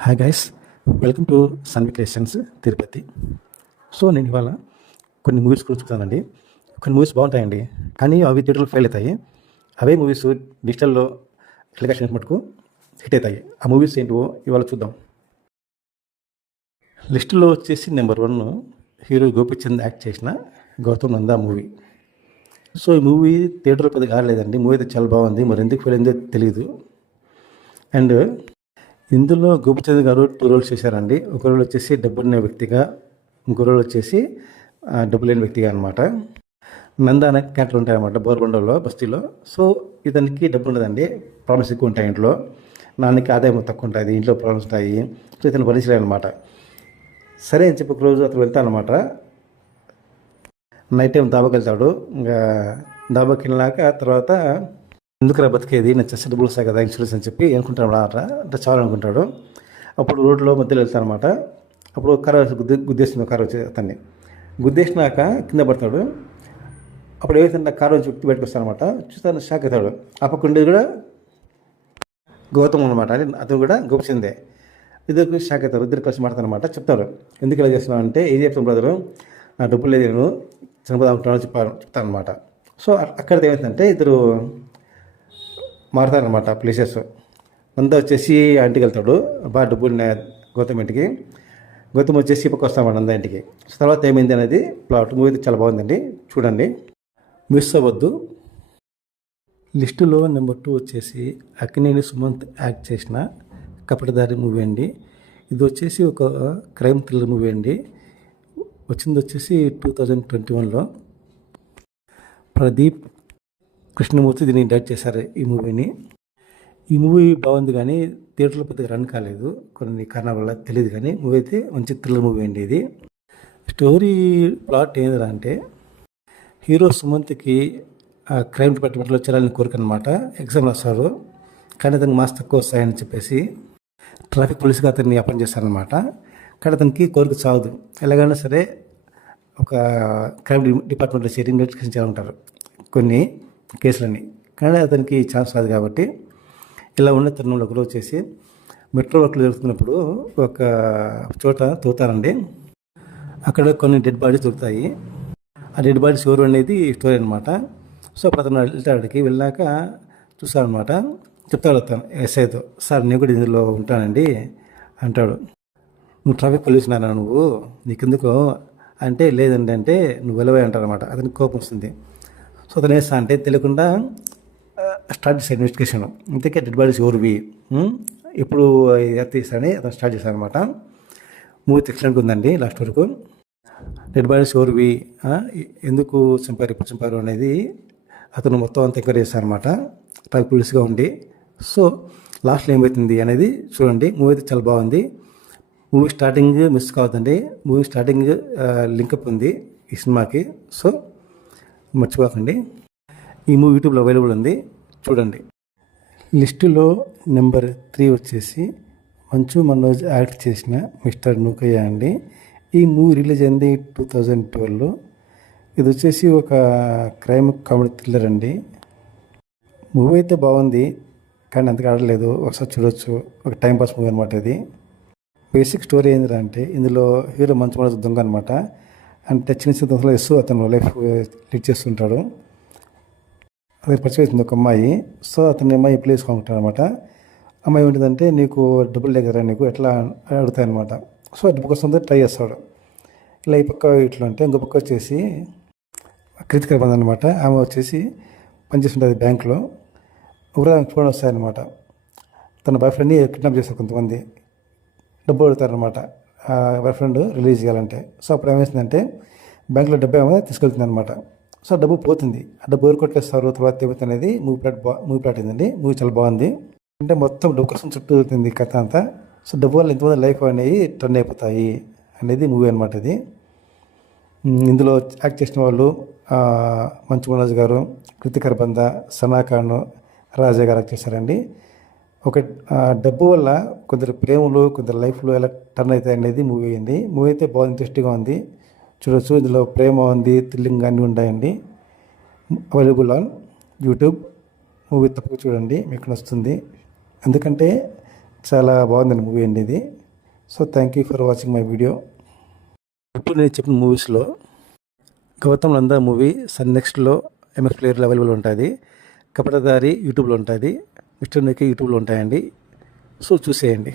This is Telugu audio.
Hi guys welcome to Sun creations Tirupati so నేను ఇవాళ కొన్ని మూవీస్ గురించి కొన్ని మూవీస్ బాగుంటాయండి. కానీ అవి థియేటర్లో ఫెయిల్ అవుతాయి. అవే మూవీస్ డిజిటల్లో టెలికాస్ట్ మటుకు హిట్ అవుతాయి. ఆ మూవీస్ ఏంటో ఇవాళ చూద్దాం. లిస్టులో వచ్చేసి number one hero Gopichand act చేసిన గౌతమ్ నందా మూవీ సో ఈ మూవీ థియేటర్లో పెద్ద కాలేదండి మూవీ అయితే చాలా బాగుంది. మరి ఎందుకు ఫెయిల్ అయిందో తెలియదు అండ్ ఇందులో గోపిచంద్ గారు టూ రోల్స్ చేశారండి. ఒక రోల్ వచ్చేసి డబ్బున్న వ్యక్తిగా ఇంకో రోల్ వచ్చేసి డబ్బు లేని వ్యక్తిగా అనమాట నంద అనే క్యారెక్టర్ ఉంటాయన్నమాట బోర్బండలో బస్తీలో. సో ఇతనికి డబ్బు ఉండదండి ప్రాబ్లమ్స్ ఎక్కువ ఉంటాయి ఇంట్లో. నాన్నకి ఆదాయం తక్కువ ఉంటుంది ఇంట్లో ప్రాబ్లమ్స్ ఉంటాయి. సో ఇతను భరించలేనమాట సరే అని చెప్పి ఒక రోజు అతను వెళ్తానమాట నైట్ టైం దాబాకి వెళ్తాడు. ఇంకా దాబాకి వెళ్ళాక తర్వాత ఎందుకురా బతికేది? నేను చేస్తే డబ్బులు వస్తాయి కదా ఇన్సూరెన్స్ అని చెప్పి అనుకుంటాడు అనమాట అంటే చాలా అనుకుంటాడు. అప్పుడు రోడ్లో మధ్యలో వెళ్తానమాట. అప్పుడు కారు గుద్దే గుద్దేస్తుంది కారు వచ్చి అతన్ని. గుద్దేసినాక కింద పడతాడు. అప్పుడు ఏదైతే కారు నుంచి వ్యక్తి బయటకు వస్తానమాట. చూస్తాను షాక్ అవుతాడు. ఆ పక్క ఉండేది కూడా గౌతమ్ అనమాట అతను కూడా గోపిచందే ఇద్దరు షాక్ అవుతారు. ఇద్దరు కలిసి మాట్లాడతారనమాట చెప్తారు. ఎందుకు ఇలా చేస్తున్నావు అంటే ఏం చెప్తాను బ్రదరు నా డబ్బులు లేదు నేను. చనిపోదాం చెప్పాను చెప్తాను అనమాట సో అక్కడ ఏమైందంటే ఇద్దరు మారుతారనమాట ప్లేసెస్ అంతా వచ్చేసి ఆ ఇంటికి వెళ్తాడు. బాగా డబ్బులు గౌతమ్ ఇంటికి? గౌతమ్ వచ్చేసి పక్క వస్తామండి నంద ఇంటికి. తర్వాత ఏమైంది అనేది ప్లాట్ మూవీ అయితే చాలా బాగుందండి. చూడండి. మిస్ అవ్వద్దు. లిస్టులో నెంబర్ టూ వచ్చేసి అక్కినేని సుమంత్ యాక్ట్ చేసిన కపటదారి మూవీ అండి. ఇది వచ్చేసి ఒక క్రైమ్ థ్రిల్లర్ మూవీ అండి. వచ్చింది వచ్చేసి టూ థౌజండ్ ట్వంటీ వన్లో ప్రదీప్ కృష్ణమూర్తి దీన్ని డైరెక్ట్ చేశారు ఈ మూవీని. ఈ మూవీ బాగుంది కానీ థియేటర్లో పెద్దగా రన్ కాలేదు. కొన్ని కారణాల వల్ల తెలియదు కానీ మూవీ అయితే మంచి థ్రిల్లర్ మూవీ అండి ఇది. స్టోరీ ప్లాట్ ఏంటంటే అంటే హీరో సుమంత్కి ఆ క్రైమ్ డిపార్ట్మెంట్లో చేరాలని కోరిక అనమాట ఎగ్జామ్ రాస్తారు. కానీ అతనికి మార్క్స్ తక్కువ వస్తాయని చెప్పేసి ట్రాఫిక్ పోలీస్గా అతన్ని అపాయింట్ చేస్తారనమాట కానీ అతనికి కోరిక చావదు ఎలాగైనా సరే ఒక క్రైమ్ డిపార్ట్మెంట్లో చేరి ఇన్వెస్టిగేషన్ చేయాలంటారు. కొన్ని కేసులని. కానీ అతనికి ఛాన్స్ రాదు కాబట్టి ఇలా ఉన్న తరుణంలో ఒకరోజు వచ్చేసి మెట్రో వర్క్లు జరుగుతున్నప్పుడు ఒక చోట తోతారండి. అక్కడ కొన్ని డెడ్ బాడీస్ దొరుకుతాయి. ఆ డెడ్ బాడీస్ ఎవరు అనేది స్టోరీ అనమాట సో అప్పుడు అతను వెళ్తాడు అక్కడికి వెళ్ళాక చూస్తాడనమాట చెప్తాడు అతను ఎస్ఐతో సార్ నేను కూడా ఇందులో ఉంటానండి అంటాడు. నువ్వు ట్రాఫిక్ పోలీస్ నువ్వు? నీకెందుకు? అంటే లేదండి అంటే నువ్వు వెళ్ళవే అంటారనమాట అతనికి కోపం వస్తుంది. సో అతను వేస్తా అంటే తెలియకుండా స్టార్ట్ చేశాను ఇన్వెస్టిగేషన్. ఇంతకే డెడ్ బాడీస్ ఎవరివి? ఉం? ఎప్పుడు తీస్తాడని అతను స్టార్ట్ చేశాను అనమాట మూవీ ఎక్సలెంట్ ఉందండి లాస్ట్ వరకు. డెడ్ బాడీస్ ఎవరివి? ఎందుకు చంపారు ఎప్పుడు చంపారు అనేది అతను మొత్తం అంతా ఎంక్వైరీ అనమాట ట్రాఫిక్ పోలీస్గా ఉండి. సో లాస్ట్లో ఏమవుతుంది అనేది చూడండి. మూవీ అయితే చాలా బాగుంది. మూవీ స్టార్టింగ్ మిస్ కావద్దండి. మూవీ స్టార్టింగ్ లింకప్ ఉంది ఈ సినిమాకి. సో మర్చిపోకండి. ఈ మూవీ యూట్యూబ్లో అవైలబుల్ ఉంది. చూడండి. లిస్టులో నెంబర్ త్రీ వచ్చేసి మంచు మనోజ్ యాక్ట్ చేసిన మిస్టర్ నూకయ్య అండి. ఈ మూవీ రిలీజ్ అయింది టూ థౌజండ్ ట్వెల్వ్లో. ఇది వచ్చేసి ఒక క్రైమ్ కామెడీ థ్రిల్లర్ అండి. మూవీ అయితే బాగుంది కానీ అంతగా ఆడలేదు. ఒకసారి చూడొచ్చు. ఒక టైం పాస్ మూవీ అనమాట ఇది. బేసిక్ స్టోరీ ఏంటంటే అంటే ఇందులో హీరో మంచు మనోజ్ దొంగ అనమాట అంటే చిన్న చిన్న దొంగలు వేస్తూ అతను లైఫ్ లీడ్ చేస్తుంటాడు. అది పరిచయం అవుతుంది ఒక అమ్మాయి. సో అతని అమ్మాయి ప్లేస్ కొంటాడు అనమాట అమ్మాయి ఏంటిదంటే నీకు డబ్బులు దగ్గర నీకు ఎట్లా అడుగుతాయి అనమాట సో డబ్బు కోసం ట్రై చేస్తాడు. ఇలా ఈ పక్క ఇట్లా అంటే ఇంకో పక్క వచ్చేసి కృతిక బంధు అనమాట ఆమె వచ్చేసి పనిచేస్తుంటుంది బ్యాంకులో. ఉగ్రవాదం ఫోన్ వస్తాయన్నమాట. తన బాయ్ ఫ్రెండ్ని కిడ్నాప్ చేస్తారు కొంతమంది. డబ్బు అడుగుతారనమాట బాయ్ ఫ్రెండ్ రిలీజ్ చేయాలంటే. సో అప్పుడు ఏమేసిందంటే బ్యాంకులో డబ్బు ఏమైనా తీసుకెళ్తుంది అనమాట సో డబ్బు పోతుంది. ఆ డబ్బు ఎవరికొట్టేస్తారు తర్వాత తిరుగుతుంది అనేది మూవీ ప్లాట్ బా మూవీ ప్లాట్ అయిందండి. మూవీ చాలా బాగుంది. అంటే మొత్తం డబ్బు కోసం చుట్టూ వెళ్తుంది కథ అంతా. సో డబ్బు వల్ల ఎంతమంది లైఫ్ అనేవి టర్న్ అయిపోతాయి అనేది మూవీ అనమాట ఇది. ఇందులో యాక్ట్ చేసిన వాళ్ళు మంచు మనోజ్ గారు కృతికర్ బంద సనా ఖాన్ రాజా గారు యాక్ట్ చేశారండి. ఒక ఆ, డబ్బు వల్ల కొందరు ప్రేమలు కొందరు లైఫ్లో ఎలా టర్న్ అవుతాయి అనేది మూవీ అయింది. మూవీ అయితే బాగా ఇంట్రెస్టింగ్గా ఉంది. చూడొచ్చు. ఇందులో ప్రేమ ఉంది థ్రిల్లింగ్ అన్నీ ఉన్నాయండి అవైలబుల్ ఆన్ యూట్యూబ్. మూవీ తప్పక చూడండి. మీకు నచ్చుతుంది. ఎందుకంటే చాలా బాగుందండి మూవీ అండి ఇది so thank you for watching my video. ఇప్పుడు నేను చెప్పిన మూవీస్లో గౌతమ్ నందా మూవీ సన్ నెక్స్ట్లో ఎంఎస్ ప్లేయర్లో అవైలబుల్ ఉంటుంది. కపటదారి యూట్యూబ్లో ఉంటుంది. మిస్టర్ నెక్కి యూట్యూబ్లో ఉంటాయండి. సో చూసేయండి.